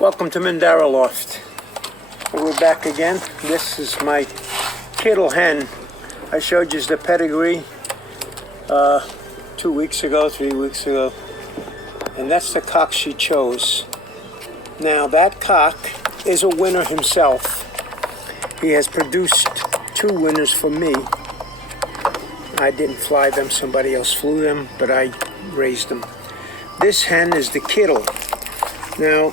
Welcome to Mandara Loft. We're back again. This is my kittle hen. I showed you the pedigree 2 weeks ago, 3 weeks ago. And that's the cock she chose. Now that cock is a winner himself. He has produced 2 winners for me. I didn't fly them, somebody else flew them, but I raised them. This hen is the kittle. Now,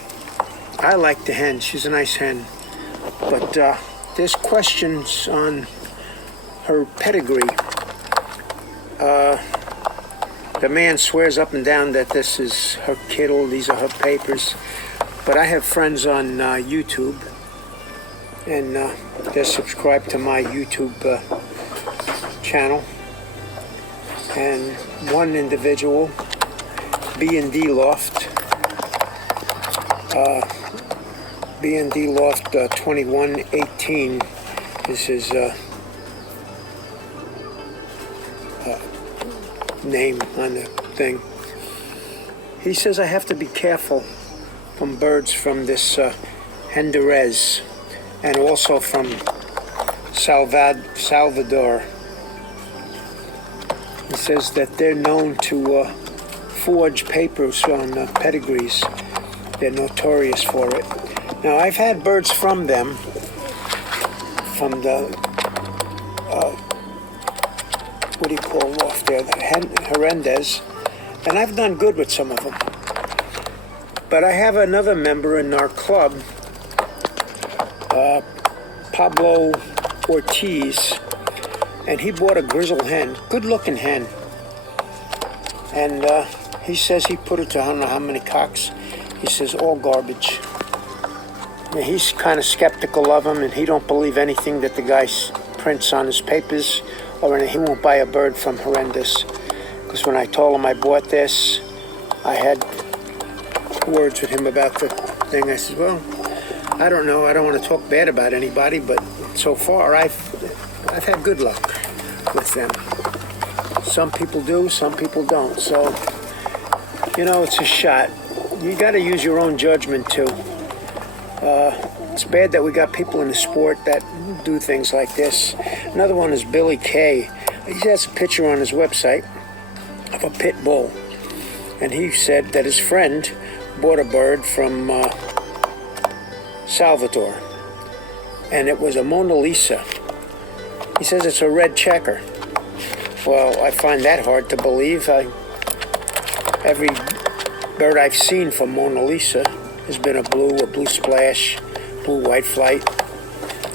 I like the hen, she's a nice hen. But there's questions on her pedigree. The man swears up and down that this is her kittle, these are her papers. But I have friends on YouTube, and they're subscribed to my YouTube channel. And one individual, B&D Loft, B&D Loft 2118 is his name on the thing. He says I have to be careful from birds from this Honduras and also from Salvador. He says that they're known to forge papers on pedigrees. They're notorious for it. Now, I've had birds from them, from the, what do you call loft there, the Hernandez, and I've done good with some of them. But I have another member in our club, Pablo Ortiz, and he bought a grizzle hen, good-looking hen. And he says he put it to I don't know how many cocks. He says all garbage. And he's kind of skeptical of him, and he don't believe anything that the guy prints on his papers, or anything. He won't buy a bird from Horrendous. Because when I told him I bought this, I had words with him about the thing. I said, well, I don't know. I don't want to talk bad about anybody, but so far I've had good luck with them. Some people do, some people don't. So, you know, it's a shot. You got to use your own judgment too. It's bad that we got people in the sport that do things like this. Another one is Billy Kay. He has a picture on his website of a pit bull. And he said that his friend bought a bird from Salvador. And it was a Mona Lisa. He says it's a red checker. Well, I find that hard to believe. Every bird I've seen from Mona Lisa has been a blue splash, blue white flight,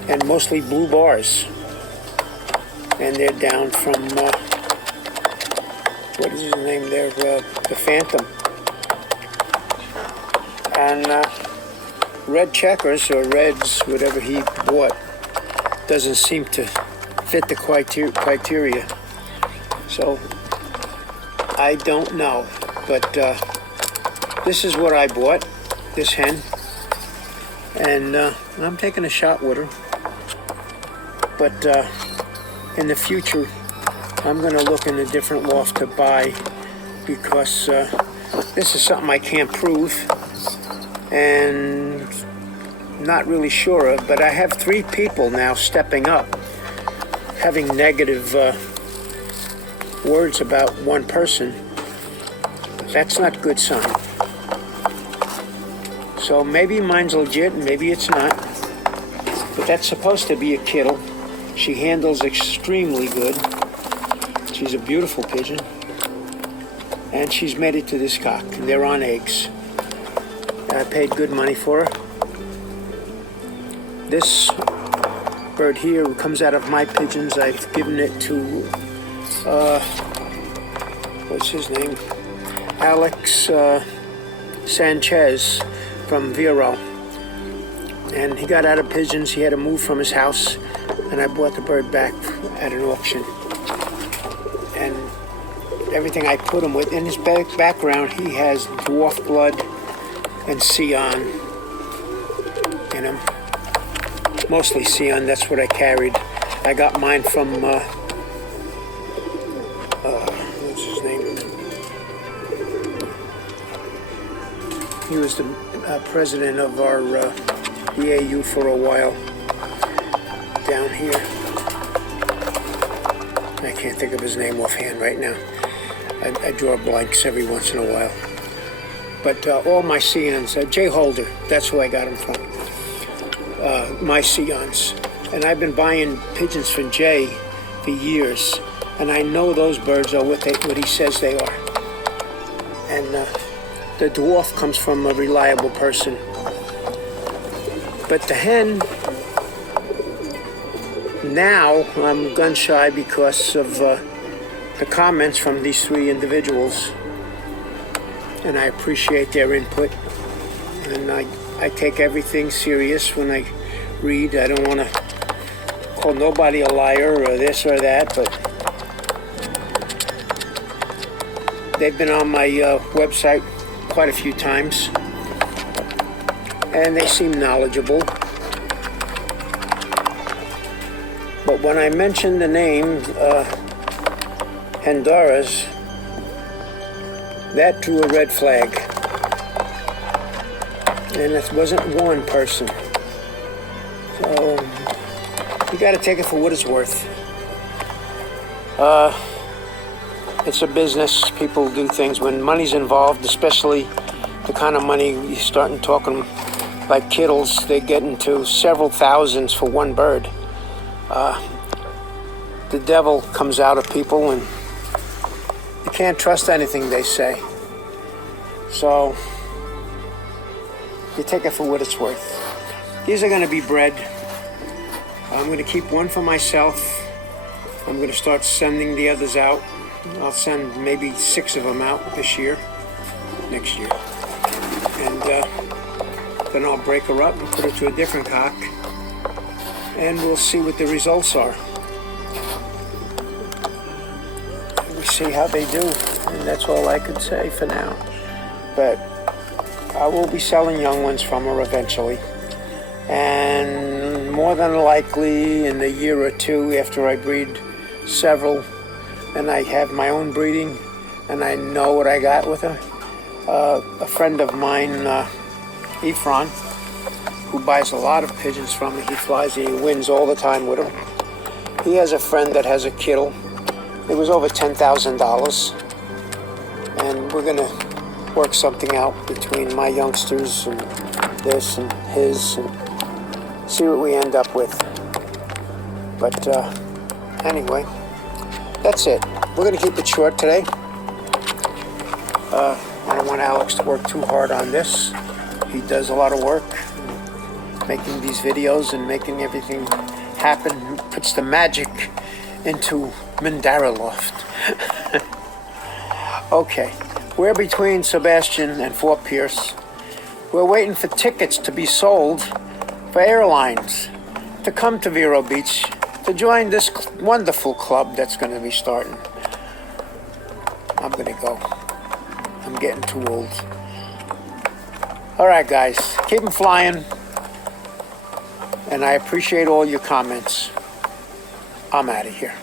and mostly blue bars. And they're down from, what is his name there? The Phantom. And red checkers, or reds, whatever he bought, doesn't seem to fit the criteria. So, I don't know. But this is what I bought, this hen. And I'm taking a shot with her. But in the future, I'm going to look in a different loft to buy, because this is something I can't prove and not really sure of. But I have 3 people now stepping up, having negative words about one person. That's not a good sign. So maybe mine's legit, and maybe it's not. But that's supposed to be a kittle. She handles extremely good. She's a beautiful pigeon. And she's made it to this cock, and they're on eggs. I paid good money for her. This bird here comes out of my pigeons. I've given it to, what's his name? Alex Sanchez from Vero. And he got out of pigeons. He had to move from his house, and I bought the bird back at an auction. And everything I put him with, in his background, he has dwarf blood and Sion in him. Mostly Sion, that's what I carried. I got mine from, what's his name? He was the president of our EAU for a while down here. I can't think of his name offhand right now. I draw blanks every once in a while. But all my Scions, Jay Holder, that's who I got them from. My Scions. And I've been buying pigeons from Jay for years. And I know those birds are what he says they are. And the dwarf comes from a reliable person. But the hen, now I'm gun shy because of the comments from these three individuals. And I appreciate their input. And I take everything serious when I read. I don't want to call nobody a liar or this or that, but they've been on my website quite a few times, and they seem knowledgeable. But when I mentioned the name Mandara's, that drew a red flag. And it wasn't one person. So you got to take it for what it's worth. It's a business. People do things when money's involved, especially the kind of money you start talking like Kittles. They get into several thousands for one bird. The devil comes out of people, and you can't trust anything they say. So you take it for what it's worth. These are going to be bred. I'm going to keep one for myself. I'm going to start sending the others out. I'll send maybe 6 of them out next year. And then I'll break her up and put her to a different cock. And we'll see what the results are. We'll see how they do. And that's all I could say for now. But I will be selling young ones from her eventually. And more than likely in a year or two after I breed several and I have my own breeding and I know what I got with her, a friend of mine, Ephron, who buys a lot of pigeons from me, he flies and he wins all the time with them. He has a friend that has a kittle. It was over $10,000. And we're going to work something out between my youngsters and this and his and see what we end up with. But anyway, that's it. We're going to keep it short today. I don't want Alex to work too hard on this. He does a lot of work making these videos and making everything happen. He puts the magic into Mandara Loft. Okay. We're between Sebastian and Fort Pierce. We're waiting for tickets to be sold for airlines to come to Vero Beach to join this wonderful club that's going to be starting. I'm going to go. I'm getting too old. All right, guys. Keep them flying. And I appreciate all your comments. I'm out of here.